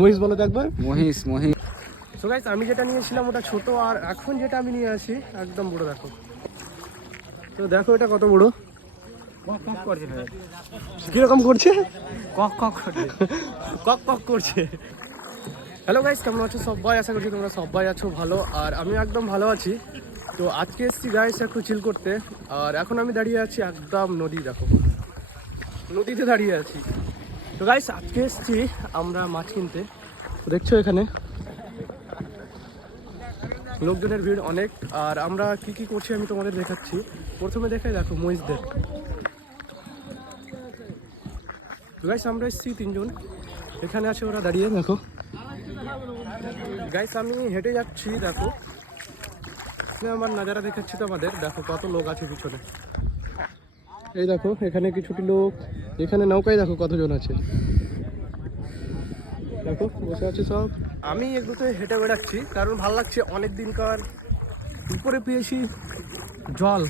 মহিষ বলো তো একবার। মহিষ মহিষ। সো গাইস আমি যেটা নিয়েছিলাম ওটা ছোট, আর এখন যেটা আমি নিয়ে আসি একদম বড়। দেখো তো, দেখো এটা কত বড়। কিরকম করছে? কক কক করছে, কক কক করছে। হ্যালো গাইস, কেমন আছো সবাই? আশা করছি তোমরা সবাই আছো ভালো, আর আমি একদম ভালো আছি। তো আজকে এসেছি গাইস একটু চিল করতে, আর এখন আমি দাঁড়িয়ে আছি একদম নদী। দেখো নদীতে দাঁড়িয়ে আছি। তো গাইস আজকে এসেছি আমরা মাছ কিনতে। দেখছো এখানে লোকজনের ভিড় অনেক, আর আমরা কি কি করছি আমি তোমাদের দেখাচ্ছি। প্রথমে দেখাই, দেখো মহিষদের। গাইস আমরা এসেছি তিনজন, এখানে আছে ওরা দাঁড়িয়ে। দেখো গাইস আমি হেঁটে যাচ্ছি, দেখো আমার নাজারা দেখাচ্ছি তোমাদের। দেখো কত লোক আছে পিছনে, এই দেখো এখানে কিছুটি লোক, এখানে নৌকায় দেখো কতজন আছে, দেখো বসে আছে সব। আমি এগুলোতে হেঁটে বেড়াচ্ছি কারণ ভালো লাগছে, অনেক দিনকার উপরে পেয়েছি জল,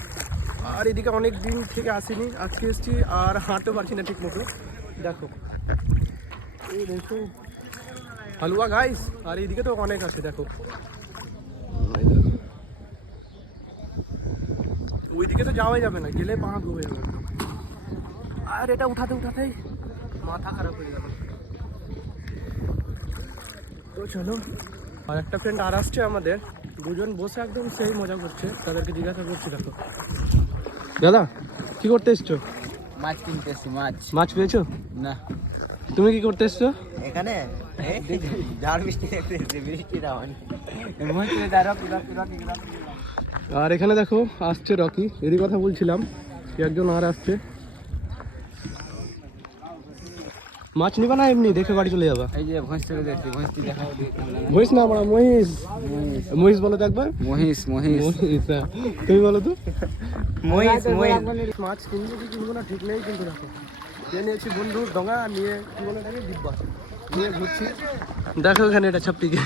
আর এদিকে অনেক দিন থেকে আসিনি, আজকে এসেছি আর হাঁটতে পারছি না ঠিক মতো। দেখো এই দেখো হালুয়া গাইস, আর এইদিকে তো অনেক আছে। দেখো ওইদিকে তো যাওয়াই যাবে না, গেলে পা ডুবে যাবে, আর এটা উঠাতে উঠাতেই মাথা খারাপ হয়ে যাবে। তো চলো, আর একটা ফ্রেন্ড আর আসছে আমাদের, দুজন বসে একদম সেই মজা করছে, তাদেরকে জিজ্ঞাসা করছি। দেখো দাদা কি করতে এসছো? মাছ কিনতে এসছি। মাছ মাছ পেয়েছো? না। তুমি কি করতে এসছো? এখানে ঝড় বৃষ্টি দেখতে এসছি, বৃষ্টিটা হয়নি। আর এখানে দেখো আসছে রকি, এরই কথা বলছিলাম, একজন আর আসছে। মাছ নিবা না এমনি দেখে বাড়ি চলে যাবা? এই যে ভৈঁস থেকে দেখছি, ভৈঁসটি দেখাও। মহিষ না আমরা মহিষ। মহিষ বলো তো একবার। মহিষ মহিষ। মহিষ, তুমি বলো তো। মহিষ মহিষ। মাছ কিনবো কি কিনবো না ঠিক নেই, কিন্তু দেখো নিয়ে নিয়েছি বন্ধুর ডোঙা, নিয়ে কি বলে এটাকে ডিব্বা নিয়ে ঘুরছি। দেখো এখানে এটা ছাপটিকে,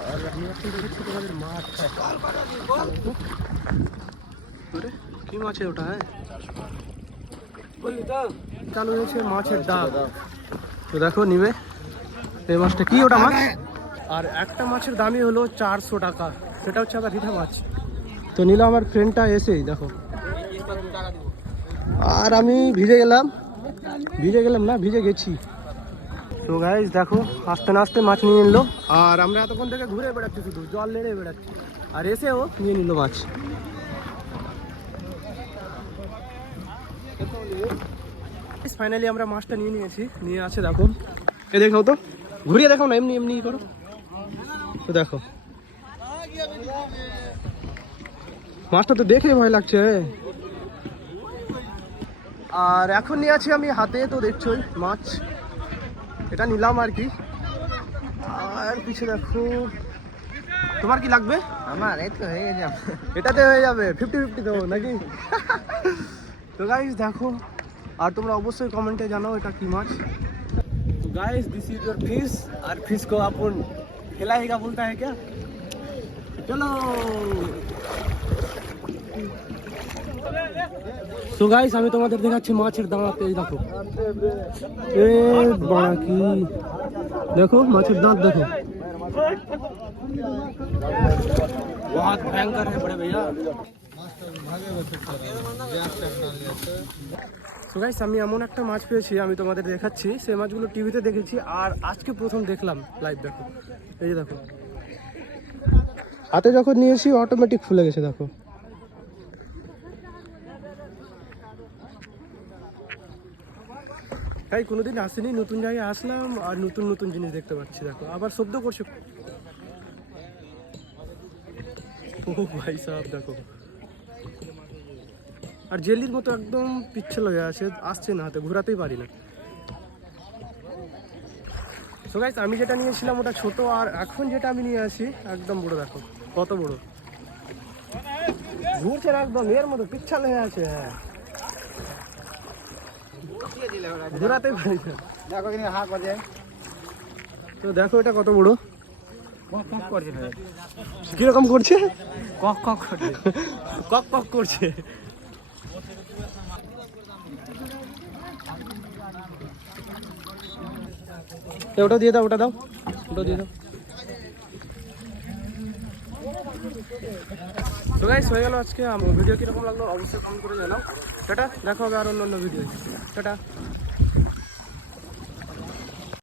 আর আমি এখন দেখেছি তোমাদের মাছ। কি মাছ ওটা? হ্যাঁ চালু হয়েছে মাছের ডাক। তো দেখো নিবে এই মাছটা, কি ওটা মাছ? আর একটা মাছের দামই হলো 400 টাকা, সেটা হচ্ছে আবার রিঠা মাছ। তো নিল আমার ফ্রেন্ডটা এসেই, দেখো। আর আমি ভিজে গেলাম না, ভিজে গেছি। তো গাইস দেখো আস্তে না আস্তে মাছ নিয়ে নিল, আর আমরা এতক্ষণ থেকে ঘুরে বেড়াচ্ছি, শুধু জল লেড়ে বেড়াচ্ছি, আর এসেও নিয়ে নিল মাছ। ফাইনালি আমরা মাছটা নিয়ে নিয়েছি, নিয়ে আছে দেখো। এ দেখো তো, ঘুরিয়ে দেখো না, এমনি এমনি করো তো। দেখো মাছটা তো দেখে ভয় লাগছে। আর এখন নিয়ে আছি আমি হাতে, তো দেখছোই মাছ, এটা নিলাম আর কি। আর পিছে দেখো, তোমার কি লাগবে? আমার এই তো হয়ে যাবে, এটাতে হয়ে যাবে 50-50 দেবো নাকি? তো গাইস দেখো, আর তোমরা অবশ্যই কমেন্টে জানাও এটা কি মাছ। तो guys this is your fish, और फिश को अपन खिलाएगा बोलता है क्या? चलो। তো গাইস আমি তোমাদের দেখাচ্ছি মাছের দাঁত, এই দেখো এ বড়া কি, দেখো মাছের দাঁত দেখো, बहुत भयंकर है बड़े भैया। সো গাইস আমি এমন একটা মাছ পেয়েছি, আমি তোমাদের দেখাচ্ছি। সেই মাছগুলো টিভিতে দেখেছি, আর আজকে প্রথম দেখলাম লাইভ। দেখো এই যে দেখো, হাতে যখন নিয়েছি অটোমেটিক ফুলে গেছে। দেখো তাই কোনোদিন আসিনি, নতুন জায়গায় আসলাম আর নতুন নতুন জিনিস দেখতে পাচ্ছি। দেখো আবার শব্দ করছে, ও ভাই সাহেব দেখো, আর জেলির মতো একদম পিচ্ছিল হয়ে আছে, আসছে না হাতে, ঘোরাতেই পারি না। সো গাইস আমি যেটা নিয়েছিলাম ওটা ছোট, আর এখন যেটা আমি নিয়ে আসি একদম বড়। দেখো কত বড়, ঘুরছে না একদম এর মতো পিচ্ছাল হয়ে আছে, ঘোরাতেই পারি না। দেখো কিন্তু হাঁ করে। তো দেখো এটা কত বড়, কক কক করছে, কিরকম করছে? কক কক করছে, কক কক করছে। ওটা দিয়ে দাও, ওটা দাও, ওটা দিয়ে দাও। তো গাইস হয়ে গেল আজকে ভিডিও কীরকম লাগলো অবশ্যই কমেন্ট করে জানাও। টাটা, দেখা হবে আর অন্য ভিডিও। টাটা।